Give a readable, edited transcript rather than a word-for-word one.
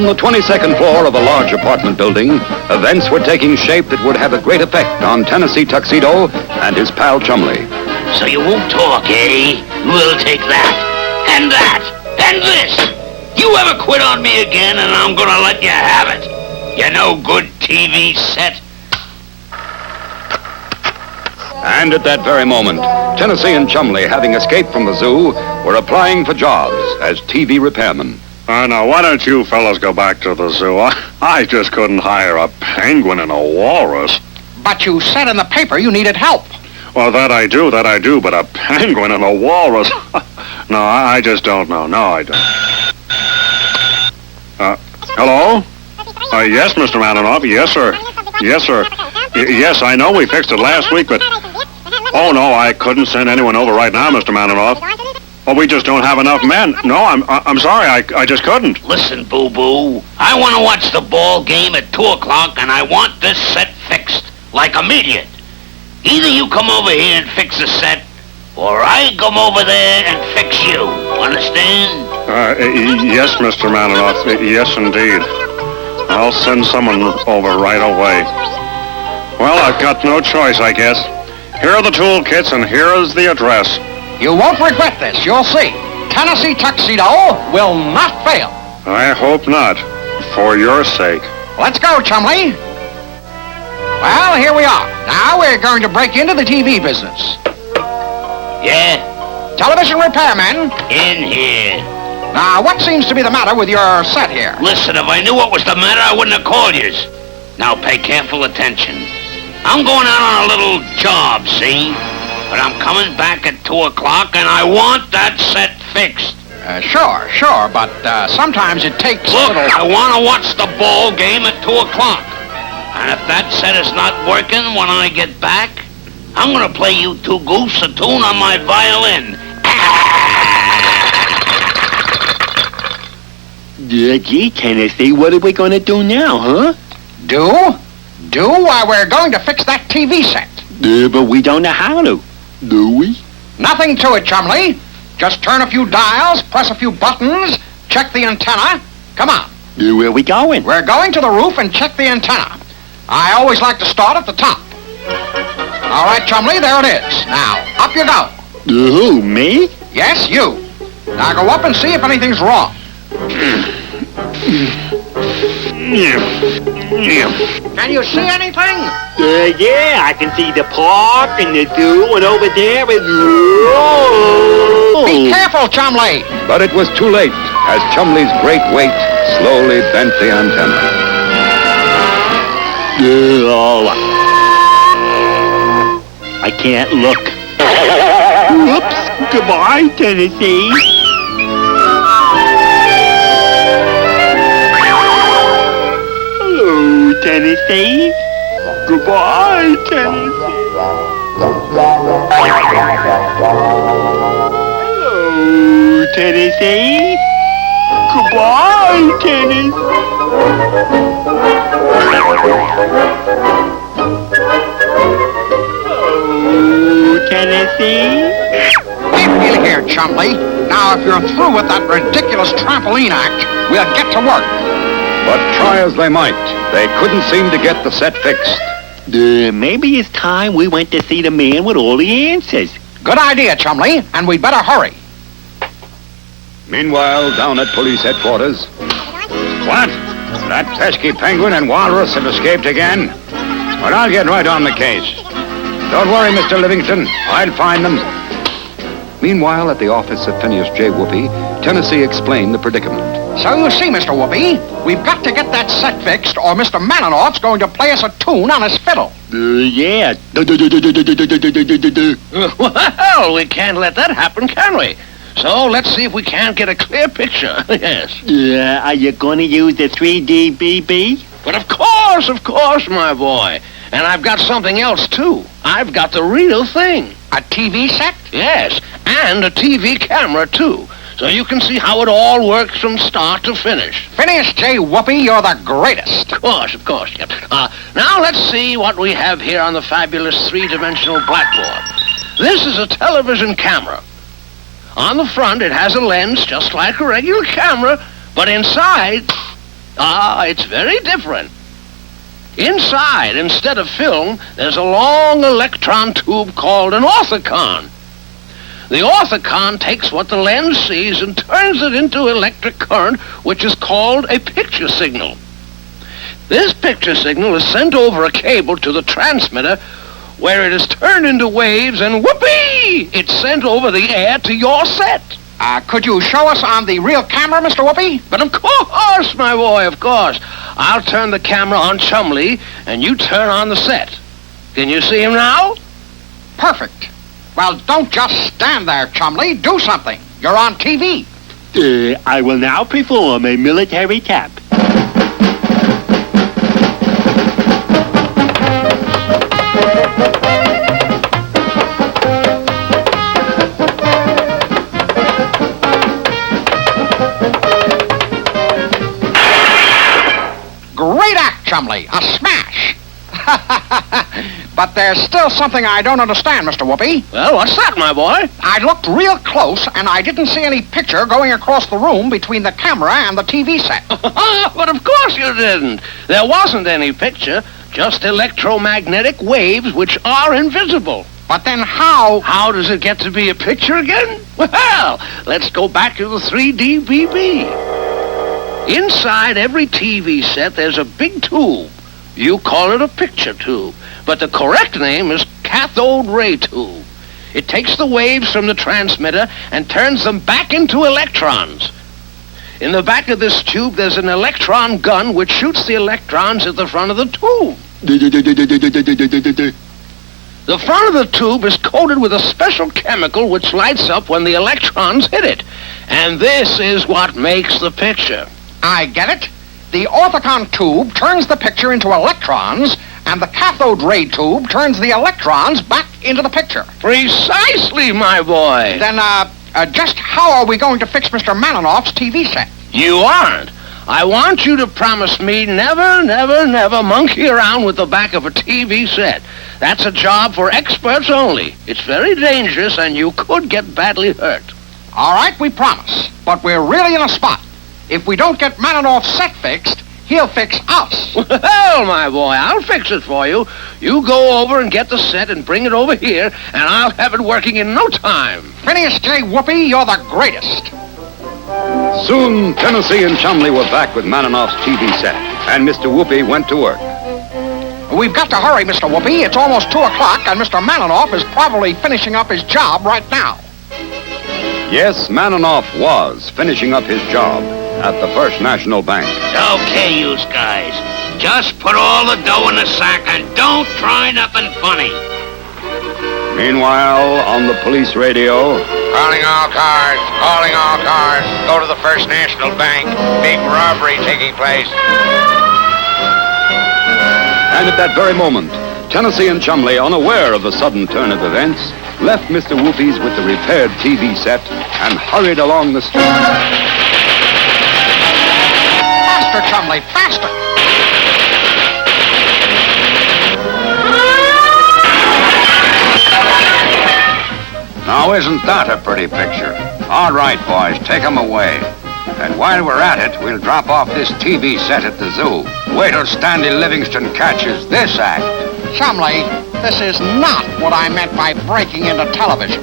On the 22nd floor of a large apartment building, events were taking shape that would have a great effect on Tennessee Tuxedo and his pal Chumley. So you won't talk, eh? We'll take that, and this. You ever quit on me again, and I'm gonna let you have it. You no good TV set. And at that very moment, Tennessee and Chumley, having escaped from the zoo, were applying for jobs as TV repairmen. Now, why don't you fellas go back to the zoo? I just couldn't hire a penguin and a walrus. But you said in the paper you needed help. Well, that I do, but a penguin and a walrus? No, I just don't know. No, I don't. Hello? Yes, Mr. Maninoff. Yes, sir. Yes, sir. Yes, I know we fixed it last week, but... Oh, no, I couldn't send anyone over right now, Mr. Maninoff. Well, we just don't have enough men. No, I'm sorry, I just couldn't. Listen, boo-boo, I want to watch the ball game at 2 o'clock, and I want this set fixed, like immediate. Either you come over here and fix the set, or I come over there and fix you. Understand? Yes, Mr. Maninoff. Yes, indeed. I'll send someone over right away. Well, I've got no choice, I guess. Here are the toolkits, and here is the address. You won't regret this, you'll see. Tennessee Tuxedo will not fail. I hope not, for your sake. Let's go, Chumley. Well, here we are. Now we're going to break into the TV business. Yeah? Television repairmen. In here. Now, what seems to be the matter with your set here? Listen, if I knew what was the matter, I wouldn't have called yous. Now pay careful attention. I'm going out on a little job, see? But I'm coming back at 2 o'clock, and I want that set fixed. Sure, but sometimes it takes Look, a little... I want to watch the ball game at 2 o'clock. And if that set is not working when I get back, I'm going to play you two goofs a tune on my violin. Gee, Tennessee, what are we going to do now, huh? Do? Why, we're going to fix that TV set. But we don't know how to, do we? Nothing to it, Chumley. Just turn a few dials, press a few buttons, check the antenna. Come on. Where are we going? We're going to the roof and check the antenna. I always like to start at the top. All right, Chumley, there it is. Now, up you go. Who, me? Yes, you. Now go up and see if anything's wrong. Can you see anything? Yeah, I can see the park and the zoo, and over there is... Be careful, Chumley. But it was too late, as Chumley's great weight slowly bent the antenna. I can't look. Whoops. Goodbye, Tennessee. Hello, Tennessee. Goodbye, Tennessee. Hello, Tennessee. Goodbye, Tennessee. Tennessee? Keep in here, Chumley. Now, if you're through with that ridiculous trampoline act, we'll get to work. But try as they might, they couldn't seem to get the set fixed. Maybe it's time we went to see the man with all the answers. Good idea, Chumley, and we'd better hurry. Meanwhile, down at police headquarters... What? That pesky penguin and walrus have escaped again? Well, I'll get right on the case. Don't worry, Mr. Livingston. I'll find them. Meanwhile, at the office of Phineas J. Whoopi, Tennessee explained the predicament. So you see, Mr. Whoopi, we've got to get that set fixed, or Mr. Maninoff's going to play us a tune on his fiddle. Yeah. Well, we can't let that happen, can we? So let's see if we can't get a clear picture. Yes. Are you going to use the 3D BB? But of course, my boy. And I've got something else, too. I've got the real thing. A TV set? Yes, and a TV camera, too. So you can see how it all works from start to finish. Phineas J. Whoopi, you're the greatest. Of course, yep. Now let's see what we have here on the fabulous three-dimensional blackboard. This is a television camera. On the front, it has a lens just like a regular camera, but inside... Ah, it's very different. Inside, instead of film, there's a long electron tube called an orthicon. The orthicon takes what the lens sees and turns it into electric current, which is called a picture signal. This picture signal is sent over a cable to the transmitter, where it is turned into waves, and whoopee! It's sent over the air to your set. Could you show us on the real camera, Mr. Whoopi? But of course, my boy, of course. I'll turn the camera on Chumley, and you turn on the set. Can you see him now? Perfect. Well, don't just stand there, Chumley. Do something. You're on TV. I will now perform a military tap. Great act, Chumley. A smash. But there's still something I don't understand, Mr. Whoopi. Well, what's that, my boy? I looked real close, and I didn't see any picture going across the room between the camera and the TV set. But of course you didn't. There wasn't any picture, just electromagnetic waves which are invisible. But then how... How does it get to be a picture again? Well, let's go back to the 3D BB. Inside every TV set, there's a big tube. You call it a picture tube, but the correct name is cathode ray tube. It takes the waves from the transmitter and turns them back into electrons. In the back of this tube, there's an electron gun which shoots the electrons at the front of the tube. The front of the tube is coated with a special chemical which lights up when the electrons hit it. And this is what makes the picture. I get it. The orthicon tube turns the picture into electrons, and the cathode ray tube turns the electrons back into the picture. Precisely, my boy. Then, just how are we going to fix Mr. Maninoff's TV set? You aren't. I want you to promise me never, never, never monkey around with the back of a TV set. That's a job for experts only. It's very dangerous, and you could get badly hurt. All right, we promise. But we're really in a spot. If we don't get Maninoff's set fixed, he'll fix us. Well, my boy, I'll fix it for you. You go over and get the set and bring it over here, and I'll have it working in no time. Phineas J. Whoopi, you're the greatest. Soon, Tennessee and Chumley were back with Maninoff's TV set, and Mr. Whoopi went to work. We've got to hurry, Mr. Whoopi. It's almost 2 o'clock, and Mr. Maninoff is probably finishing up his job right now. Yes, Maninoff was finishing up his job at the First National Bank. Okay, you guys. Just put all the dough in the sack and don't try nothing funny. Meanwhile, on the police radio... Calling all cars. Calling all cars. Go to the First National Bank. Big robbery taking place. And at that very moment, Tennessee and Chumley, unaware of the sudden turn of events, left Mr. Whoopi's with the repaired TV set and hurried along the street. Faster, Chumley, faster! Now, isn't that a pretty picture? All right, boys, take 'em away. And while we're at it, we'll drop off this TV set at the zoo. Wait till Stanley Livingston catches this act. Chumley, this is not what I meant by breaking into television.